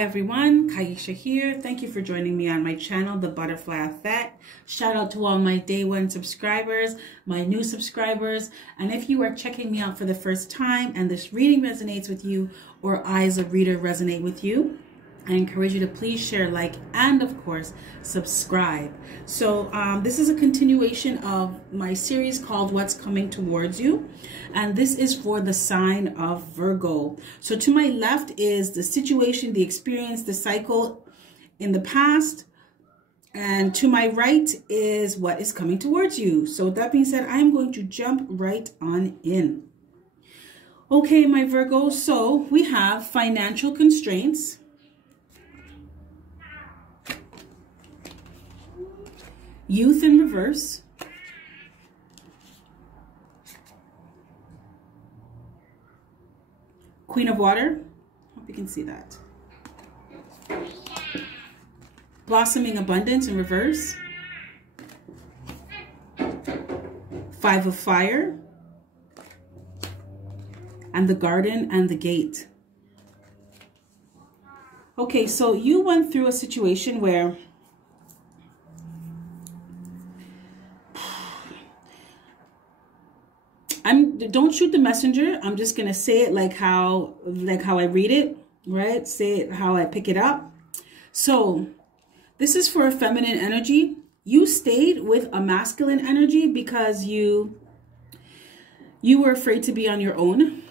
Hi everyone, Kaisha here. Thank you for joining me on my channel, The Butterfly Effect. Shout out to all my day one subscribers, my new subscribers, and if you are checking me out for the first time and this reading resonates with you or I as a reader resonate with you, I encourage you to please share, like, and of course, subscribe. So this is a continuation of my series called What's Coming Towards You. And this is for the sign of Virgo. So to my left is the situation, the experience, the cycle in the past. And to my right is what is coming towards you. So with that being said, I'm going to jump right on in. Okay, my Virgo, so we have financial constraints. Youth in reverse. Queen of Water. Hope you can see that. Blossoming Abundance in reverse. Five of Fire. And the Garden and the Gate. Okay, so you went through a situation where don't shoot the messenger. I'm just gonna say it like how I read it, right? Say it how I pick it up. So this is for a feminine energy. You stayed with a masculine energy because you were afraid to be on your own.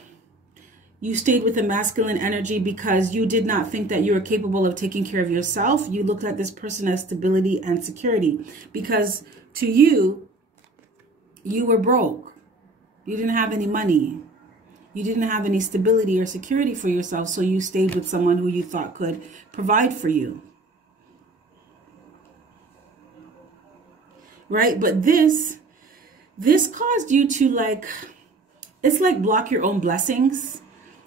You stayed with a masculine energy because you did not think that you were capable of taking care of yourself. You looked at this person as stability and security because to you, you were broke. You didn't have any money. You didn't have any stability or security for yourself, so you stayed with someone who you thought could provide for you. Right? But this caused you to it's like block your own blessings,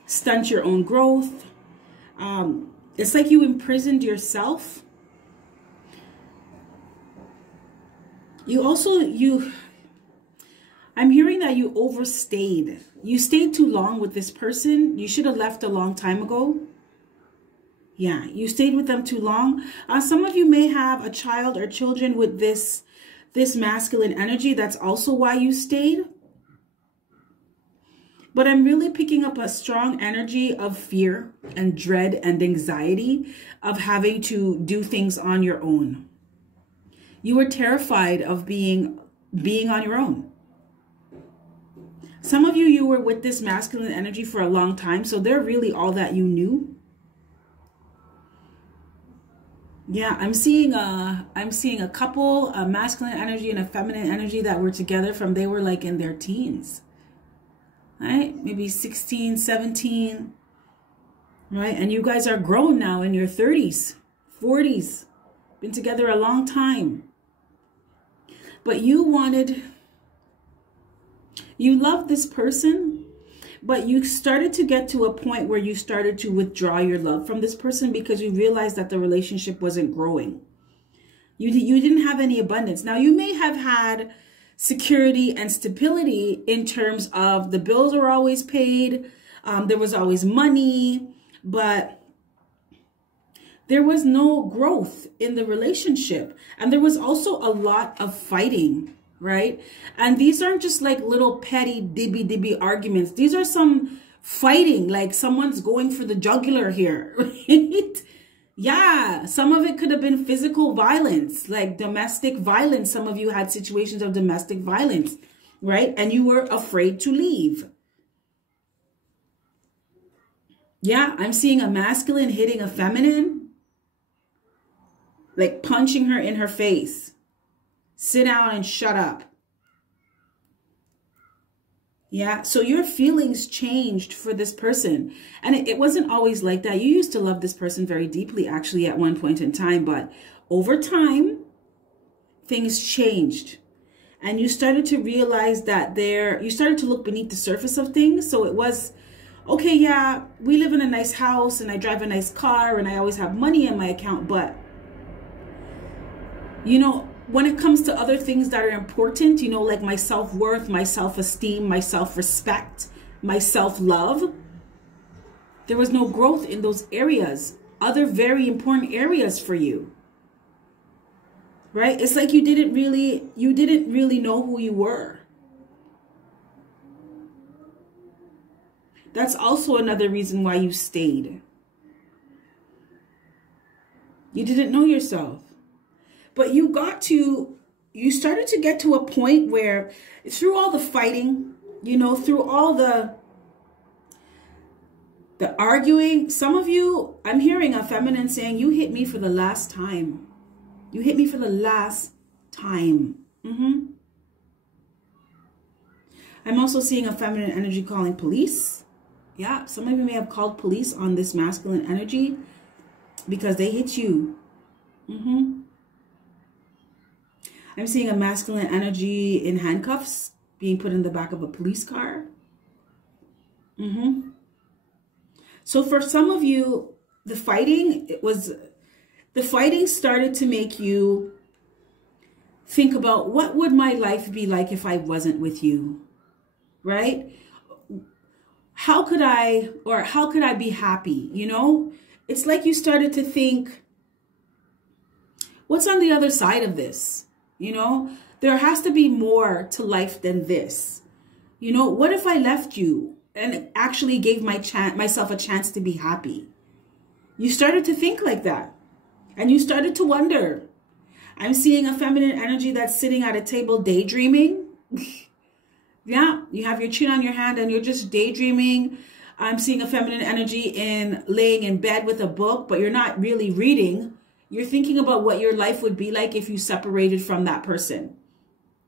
stunt your own growth. It's like you imprisoned yourself. I'm hearing that you overstayed. You stayed too long with this person. You should have left a long time ago. Yeah, you stayed with them too long. Some of you may have a child or children with this masculine energy. That's also why you stayed. But I'm really picking up a strong energy of fear and dread and anxiety of having to do things on your own. You were terrified of being on your own. Some of you were with this masculine energy for a long time, so they're really all that you knew. Yeah, I'm seeing a couple, a masculine energy and a feminine energy that were together from they were like in their teens. Right? Maybe 16, 17. Right? And you guys are grown now in your 30s, 40s. Been together a long time. But you loved this person, but you started to get to a point where you started to withdraw your love from this person because you realized that the relationship wasn't growing. You didn't have any abundance. Now, you may have had security and stability in terms of the bills were always paid. There was always money, but there was no growth in the relationship. And there was also a lot of fighting. Right? And these aren't just like little petty dibby arguments. These are some fighting, like someone's going for the jugular here, right? Yeah, some of it could have been physical violence, like domestic violence. Some of you had situations of domestic violence, right? And you were afraid to leave. Yeah, I'm seeing a masculine hitting a feminine, like punching her in her face. Sit down and shut up. Yeah, so your feelings changed for this person. And it wasn't always like that. You used to love this person very deeply, actually, at one point in time. But over time, things changed. And you started to realize that you started to look beneath the surface of things. So it was, okay, yeah, we live in a nice house and I drive a nice car and I always have money in my account. But, you know, when it comes to other things that are important, you know, like my self-worth, my self-esteem, my self-respect, my self-love, there was no growth in those areas. other very important areas for you. Right? It's like you didn't really know who you were. That's also another reason why you stayed. You didn't know yourself. But you started to get to a point where through all the fighting, you know, through all the arguing, some of you, I'm hearing a feminine saying, you hit me for the last time. You hit me for the last time. I'm also seeing a feminine energy calling police. Yeah, some of you may have called police on this masculine energy because they hit you. I'm seeing a masculine energy in handcuffs being put in the back of a police car. So for some of you, the fighting started to make you think about, what would my life be like if I wasn't with you, right? How could I be happy? You know, it's like you started to think, what's on the other side of this? You know, there has to be more to life than this. You know, what if I left you and actually gave myself a chance to be happy? You started to think like that. And you started to wonder. I'm seeing a feminine energy that's sitting at a table daydreaming. Yeah, you have your chin on your hand and you're just daydreaming. I'm seeing a feminine energy in laying in bed with a book, but you're not really reading. You're thinking about what your life would be like if you separated from that person.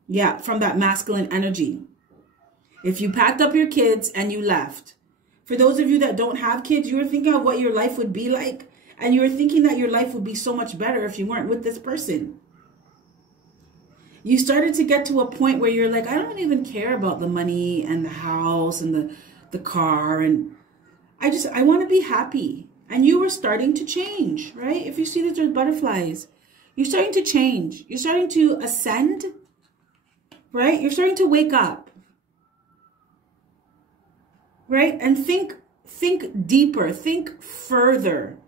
Yeah, from that masculine energy. If you packed up your kids and you left. For those of you that don't have kids, you were thinking of what your life would be like. And you were thinking that your life would be so much better if you weren't with this person. You started to get to a point where you're like, I don't even care about the money and the house and the car. And I want to be happy. And you were starting to change, right? If you see that there's butterflies, you're starting to change. You're starting to ascend, right? You're starting to wake up, right? And think deeper, think further.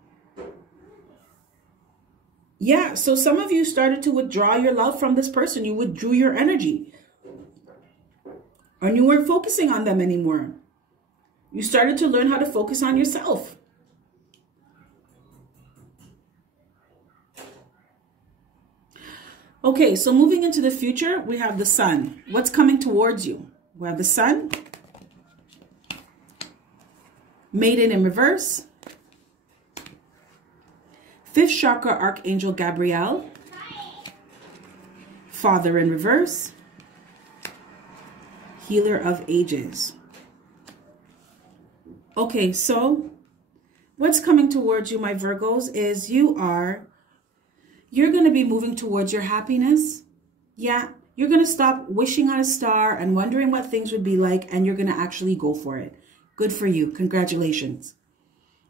Yeah, so some of you started to withdraw your love from this person. You withdrew your energy. And you weren't focusing on them anymore. You started to learn how to focus on yourself. Okay, so moving into the future, we have the sun. What's coming towards you? We have the sun. Maiden in reverse. Fifth chakra, Archangel Gabriel. Father in reverse. Healer of ages. Okay, so what's coming towards you, my Virgos, is you're going to be moving towards your happiness. Yeah, you're going to stop wishing on a star and wondering what things would be like, and you're going to actually go for it. Good for you. Congratulations.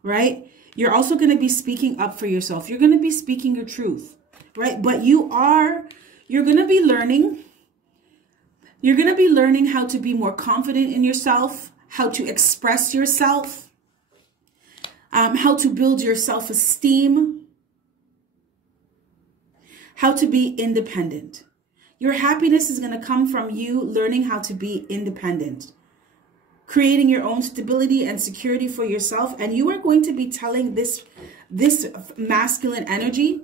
Right? You're also going to be speaking up for yourself. You're going to be speaking your truth, right? But you're going to be learning. You're going to be learning how to be more confident in yourself, how to express yourself, how to build your self-esteem, how to be independent. Your happiness is going to come from you learning how to be independent, creating your own stability and security for yourself. And you are going to be telling this masculine energy,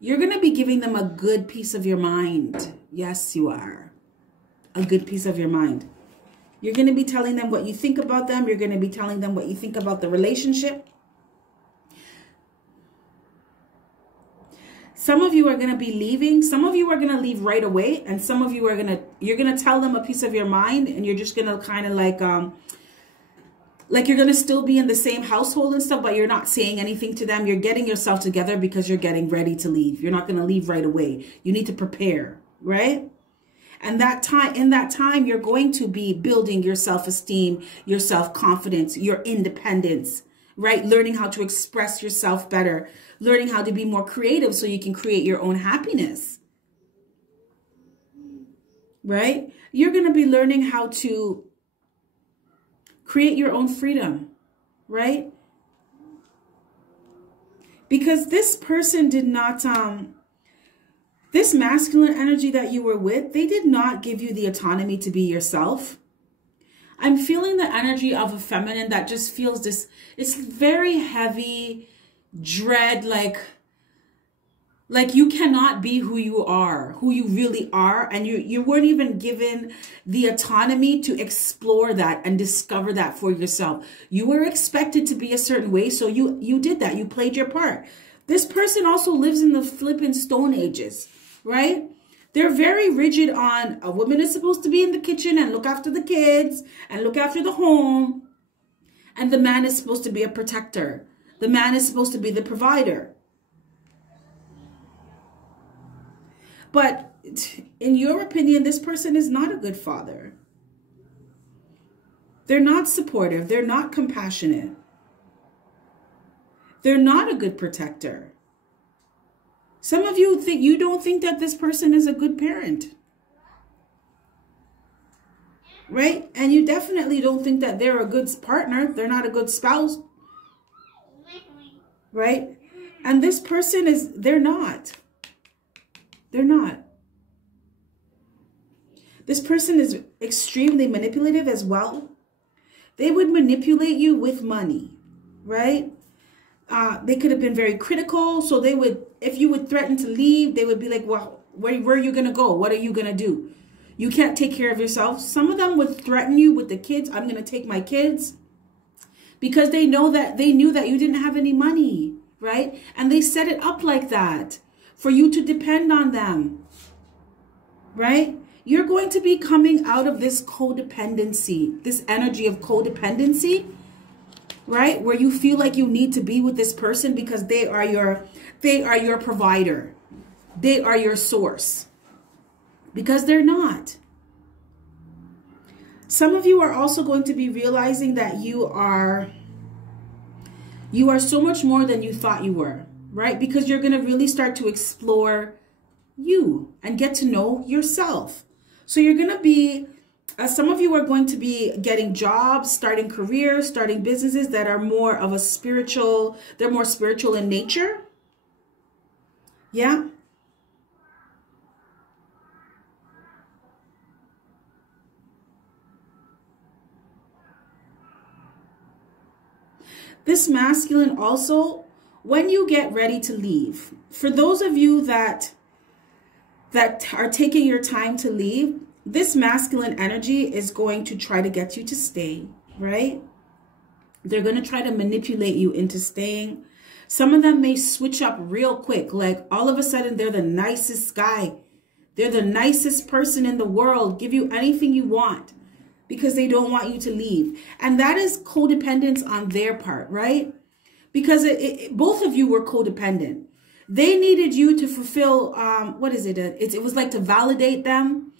you're going to be giving them a good piece of your mind. Yes, you are. A good piece of your mind. You're going to be telling them what you think about them. You're going to be telling them what you think about the relationship. Some of you are going to be leaving. Some of you are going to leave right away. And some of you are you're going to tell them a piece of your mind. And you're just going to kind of like you're going to still be in the same household and stuff, but you're not saying anything to them. You're getting yourself together because you're getting ready to leave. You're not going to leave right away. You need to prepare, right? And in that time, you're going to be building your self-esteem, your self-confidence, your independence, right? Learning how to express yourself better, learning how to be more creative so you can create your own happiness, right? You're going to be learning how to create your own freedom, right? Because this person did not, this masculine energy that you were with, they did not give you the autonomy to be yourself. I'm feeling the energy of a feminine that just feels this, it's very heavy, dread, like you cannot be who you are, who you really are. And you weren't even given the autonomy to explore that and discover that for yourself. You were expected to be a certain way. So you did that. You played your part. This person also lives in the flipping Stone Ages, right? They're very rigid on a woman is supposed to be in the kitchen and look after the kids and look after the home. And the man is supposed to be a protector. The man is supposed to be the provider. But in your opinion, this person is not a good father. They're not supportive. They're not compassionate. They're not a good protector. Some of you think you don't think that this person is a good parent. Right? And you definitely don't think that they're a good partner. They're not a good spouse. Right? And this person is, they're not. They're not. This person is extremely manipulative as well. They would manipulate you with money, right? They could have been very critical. So they would, if you would threaten to leave, they would be like, well, where are you going to go? What are you going to do? You can't take care of yourself. Some of them would threaten you with the kids. I'm going to take my kids, because they knew that you didn't have any money, right? And they set it up like that for you to depend on them, right? You're going to be coming out of this codependency, this energy of codependency, right? Where you feel like you need to be with this person because they are your provider. They are your source, because they're not. Some of you are also going to be realizing that you are so much more than you thought you were, right? Because you're going to really start to explore you and get to know yourself. So you're going to be, some of you are going to be getting jobs, starting careers, starting businesses that are more of a spiritual, they're more spiritual in nature. Yeah. This masculine also, when you get ready to leave, for those of you that are taking your time to leave, this masculine energy is going to try to get you to stay, right? They're going to try to manipulate you into staying. Some of them may switch up real quick. Like all of a sudden, they're the nicest guy. They're the nicest person in the world. Give you anything you want because they don't want you to leave. And that is codependence on their part, right? Because both of you were codependent. They needed you to fulfill, what is it? It was like to validate them,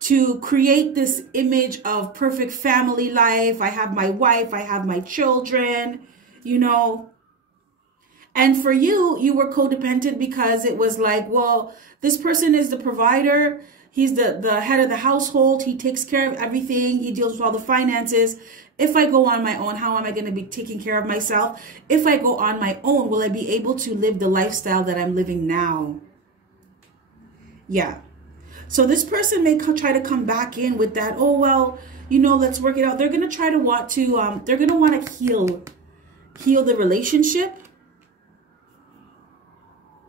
to create this image of perfect family life. I have my wife, I have my children, you know. And for you, you were codependent because it was like, well, this person is the provider. He's the head of the household. He takes care of everything. He deals with all the finances. If I go on my own, how am I going to be taking care of myself? If I go on my own, will I be able to live the lifestyle that I'm living now? Yeah. So this person may try to come back in with that, oh, well, you know, let's work it out. They're going to try to want to, they're going to want to heal the relationship.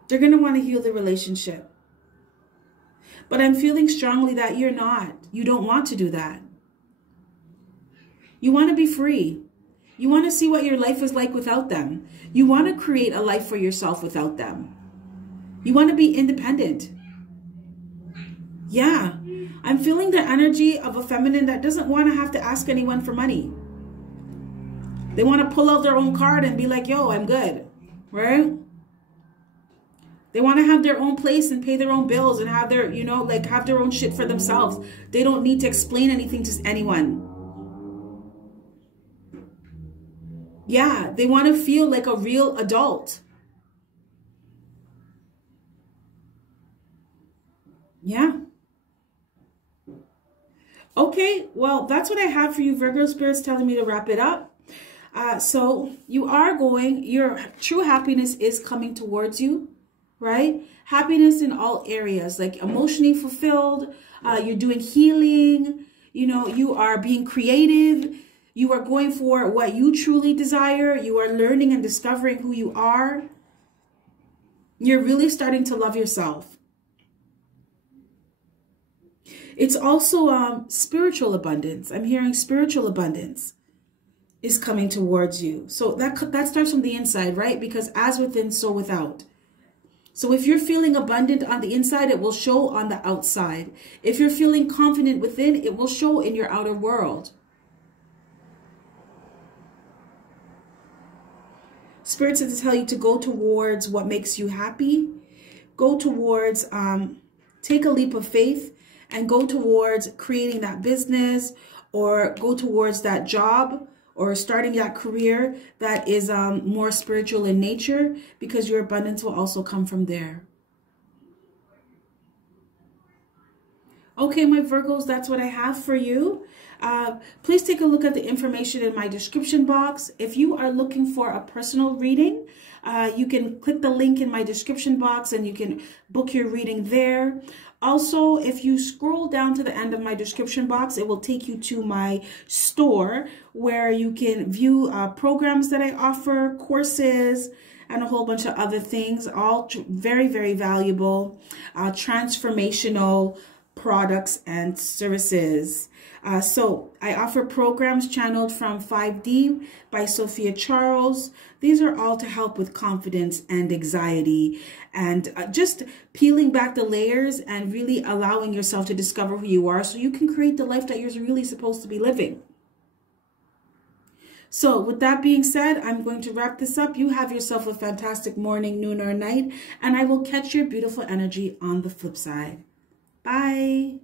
They're going to want to heal the relationship. But I'm feeling strongly that you're not. You don't want to do that. You want to be free. You want to see what your life is like without them. You want to create a life for yourself without them. You want to be independent. Yeah. I'm feeling the energy of a feminine that doesn't want to have to ask anyone for money. They want to pull out their own card and be like, yo, I'm good. Right? They want to have their own place and pay their own bills and have their, you know, like have their own shit for themselves. They don't need to explain anything to anyone. Yeah, they want to feel like a real adult. Yeah. Okay, well, that's what I have for you, Virgo spirits telling me to wrap it up. So you are going, your true happiness is coming towards you, right? Happiness in all areas, like emotionally fulfilled. You're doing healing. You know, you are being creative. You are going for what you truly desire. You are learning and discovering who you are. You're really starting to love yourself. It's also spiritual abundance. I'm hearing spiritual abundance is coming towards you. So that starts from the inside, right? Because as within, so without. So if you're feeling abundant on the inside, it will show on the outside. If you're feeling confident within, it will show in your outer world. Spirit says to tell you to go towards what makes you happy. Go towards, take a leap of faith and go towards creating that business, or go towards that job, or starting that career that is more spiritual in nature, because your abundance will also come from there. Okay, my Virgos, that's what I have for you. Please take a look at the information in my description box. If you are looking for a personal reading, you can click the link in my description box and you can book your reading there. Also, if you scroll down to the end of my description box, it will take you to my store where you can view programs that I offer, courses, and a whole bunch of other things, all very, very valuable, transformational products and services. So I offer programs channeled from 5D by Sophia Charles. These are all to help with confidence and anxiety, and just peeling back the layers and really allowing yourself to discover who you are so you can create the life that you're really supposed to be living. So with that being said, I'm going to wrap this up. You have yourself a fantastic morning, noon, or night, and I will catch your beautiful energy on the flip side. Bye.